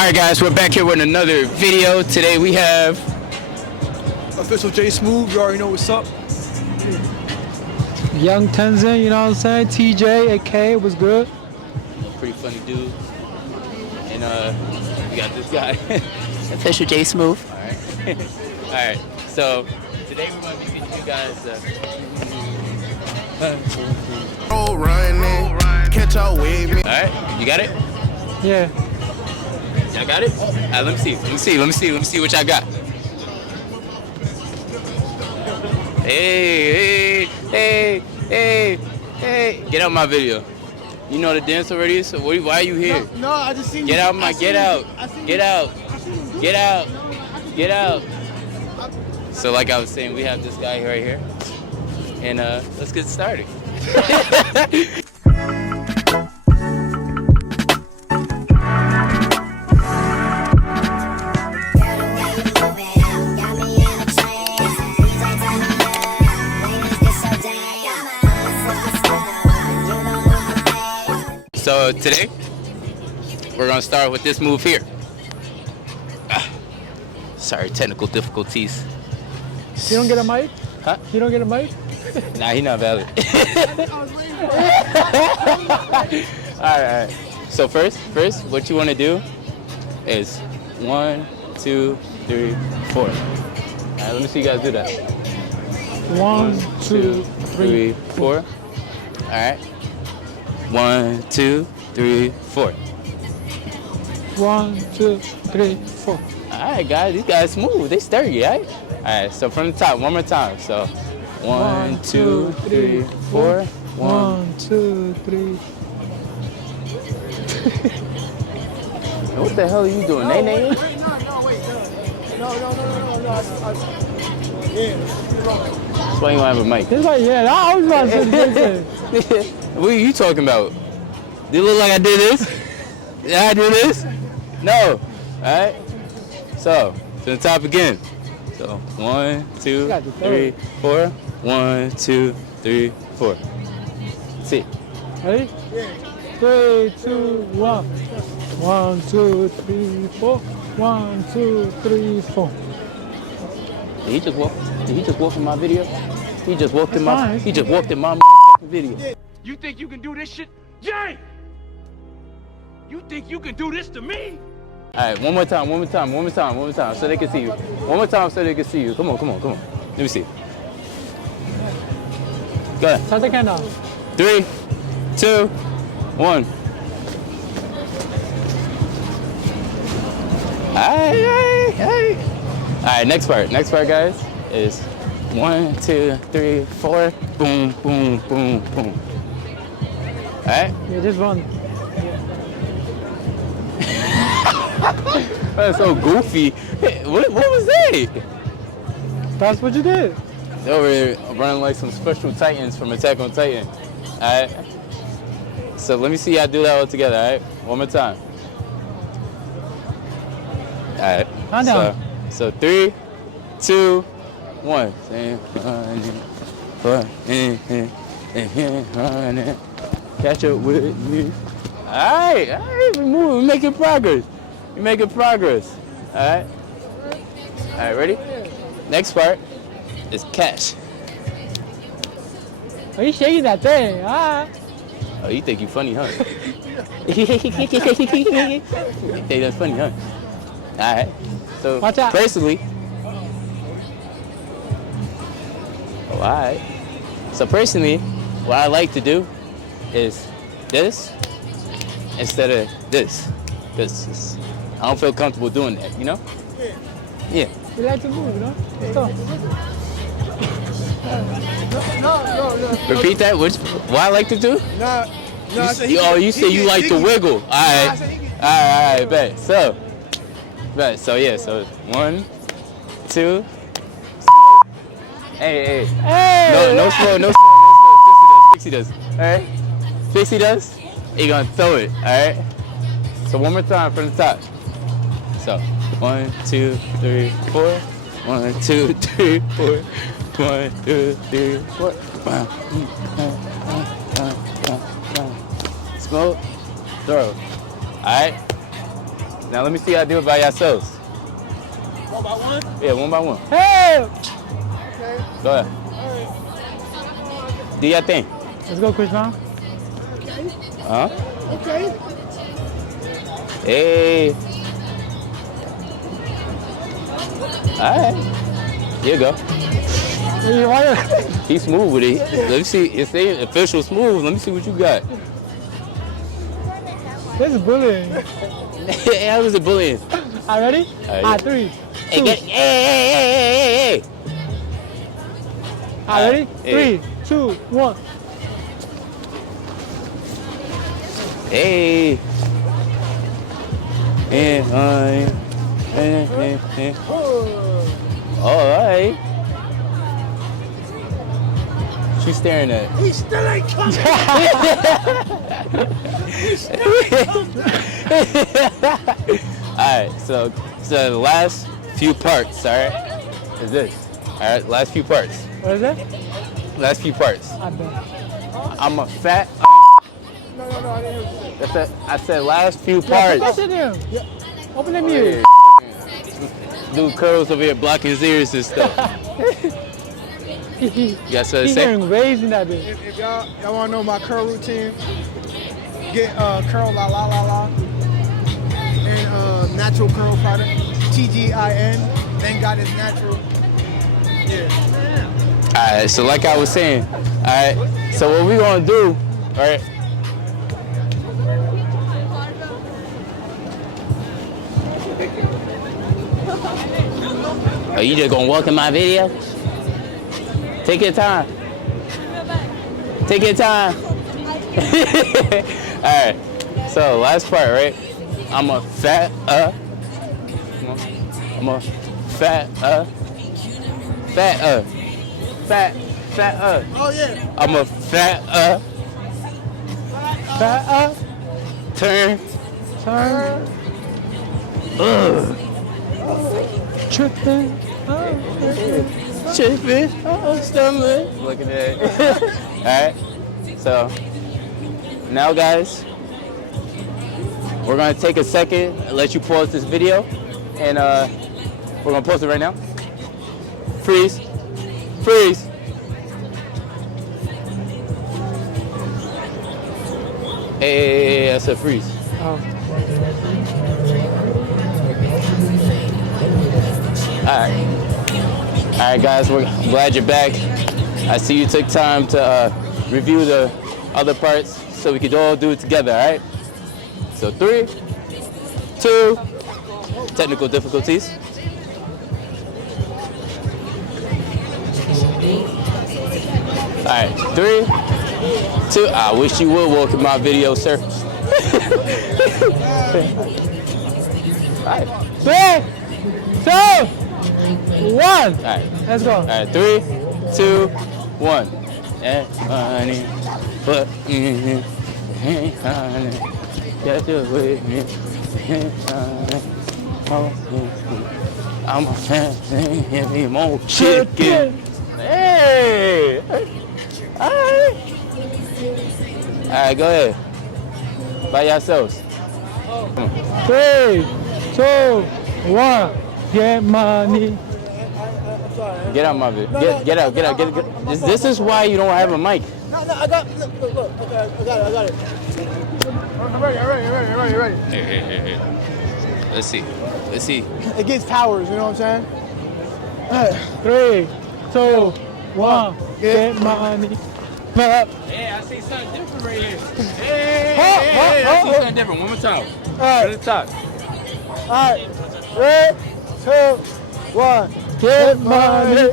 Alright guys, we're back here with another video. Today we have Official J Smooth, you already know what's up. Young Tenzin, you know what I'm saying? TJ, AK, was good. pretty funny dude. And we got this guy. Official J Smooth. Alright. Alright. So today we're gonna be teaching you guys catch up with me. Alright, you got it? Yeah. Y'all got it? Alright, let me see what y'all got. Hey. Get out my video. You know the dance already, so why are you here? No, I just seen Get you. out my, get out. So like I was saying, we have this guy right here. And let's get started. So today, we're gonna start with this move here. Sorry, technical difficulties. You don't get a mic? Huh? You don't get a mic? Nah, he not valid. Alright. So first, what you wanna do is 1, 2, 3, 4. Alright, let me see you guys do that. 1, 2, 3, 4. Alright. 1, 2, 3, 4. 1, 2, 3, 4. Alright guys, these guys smooth. They sturdy, alright? Alright, so from the top, one more time. So 1, 2, 3, 4. 1, 2, 3. What the hell are you doing? Nay. No. Yeah. That's why you don't have a mic. It's like, yeah, I was about to say the same thing. What are you talking about? Do it look like I did this? Did I do this? No. Alright? So, to the top again. So, 1, 2, 3, 4. 1, 2, 3, 4. See. Ready? 3, 2, 1. 1, 2, 3, 4. 1, 2, 3, 4. Did he just walk? Did he just walk in my video? He just walked in my. fine. He just walked in my video. You think you can do this shit? Jay! You think you can do this to me? All right, one more time, so they can see you. One more time, so they can see you. Come on. Let me see. Go ahead. Start the countdown. 3, 2, 1. Hey. All right, next part, guys, is 1, 2, 3, 4. Boom. All right. Yeah, just run. That's so goofy. Hey, what was that? That's what you did. They over here running like some special titans from Attack on Titan. All right. So let me see y'all do that all together. All right. One more time. All right. Calm down. So 3, 2, 1. Catch up with me. All right. We're making progress. All right. Ready? Next part is catch. Are you shaking that thing? Oh, you think you funny, huh? You think that's funny, huh? All right. So Watch out. personally, what I like to do is this instead of this, because I don't feel comfortable doing that, you know? Yeah. You like to move, you know? Stop. No. Repeat that. What I like to do? No, I said You say you like to wiggle. All right, bet. So yeah. So 1, 2. Hey. No slow. Pixie does. All right. Pixie does. You're gonna throw it. All right. So one more time from the top. So 1, 2, 3, 4. 1, 2, 3, 4. 1, 2, 3, 4. Smoke, throw. Alright? Now let me see y'all do it by yourselves. One by one? Yeah, one by one. Hey! Okay. Go ahead. Do your thing. Let's go, Chris Brown. Huh? Okay. Hey. Alright. Here you go. Hey, why? He's smooth with it. Let me see. It's the official smooth. Let me see what you got. This is bullying. How was it bullying? All right, ready? All right. 3, 2. Hey. All right, ready? Hey. 3, 2, 1. Hey. All right. She's staring at. He still ain't coming. Alright, so the last few parts, alright, is this. Alright, last few parts. What is that? Last few parts. I bet. I'm a fat. No, I didn't hear you. I said last few Yeah, parts. put that shit in. Open the mute. Dude curls over here blocking his ears and stuff. You got something to He's say? hearing waves in that bitch. If y'all want to know my curl routine, get curl la la la la and natural curl product TGIN. Thank God it's natural. Yeah. Alright, so like I was saying, alright, so what we gonna do, alright? Are you just gonna walk in my video? Take your time. Take your time. Alright, so last part, right? I'm a fat fat Oh yeah. I'm a fat turn Tripping. tripping, stumbling. Look at that. Alright, so now guys, we're gonna take a second and let you pause this video, and we're gonna pause it right now. Freeze. Freeze. Hey, I said freeze. Oh. Alright guys, we're glad you're back. I see you took time to review the other parts so we could all do it together, alright? So 3, 2, technical difficulties. Alright, 3, 2, I wish you would walk in my video, sir. Alright. 3, 2, 1. Alright. Let's go. All right, 3, 2, 1. And honey, but honey, get you with me. Honey, oh, I'm a fan, give me more chicken. Hey, all right, go ahead. By yourselves. 3, 2, 1. Get money. Get out my video. Get out. This is why you don't have a mic. No, I got. Look. Okay, I got it. I'm ready. Hey. Let's see. It gets powers. You know what I'm saying? 3, 2, 1. Get money. Hey, I see something different right here. Hey, I see something different. One more time. All right. To the top. All right. 3, 2, 1. Get money.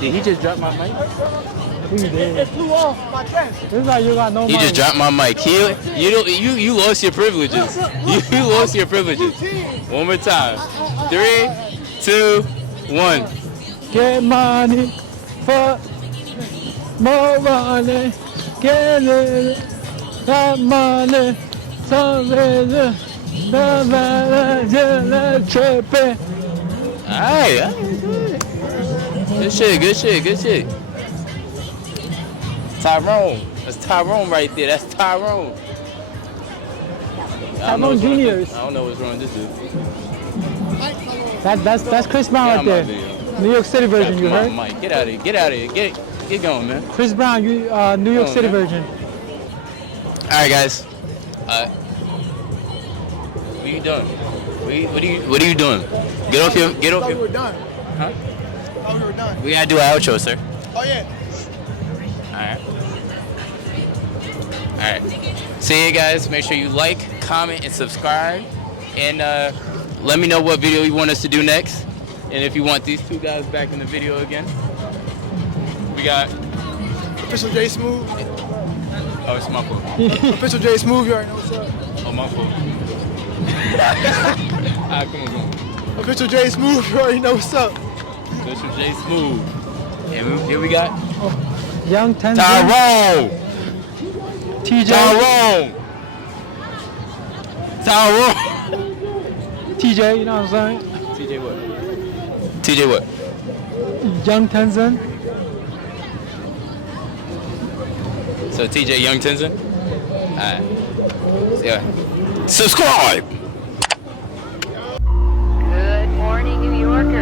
Did he just drop my mic? It flew off my chest. This is like you got no money. He just dropped my mic. You lost your privileges. You lost your privileges. One more time. 3, 2, 1. Get money. For more money. Get it. That money. Something. Tripping. Alright. Good shit. Tyrone. That's Tyrone right there. That's Tyrone. Tyrone Juniors. I don't know what's wrong with this dude. That's Chris Brown right there. New York City version, you heard? Mike, get out of here. Get out of here. Get going, man. Chris Brown, New York City version. All right, guys. What are you doing? What are you doing? Get off your. We were done. Huh? We were done. We gotta do an outro, sir. Oh yeah. All right. See you guys. Make sure you like, comment, and subscribe. And let me know what video you want us to do next. And if you want these two guys back in the video again. We got Official J Smooth. Oh, it's my fault. Official J Smooth, you already know what's up. Oh, my fault. Alright, come on. Official J Smooth, you already know what's up. Official J Smooth. And here we got Young Tenzin. Tyrone. TJ. Tyrone. TJ, you know what I'm saying? TJ what? TJ what? Young Tenzin. So TJ Young Tenzin? Alright. Yeah. Subscribe! Good morning, New York.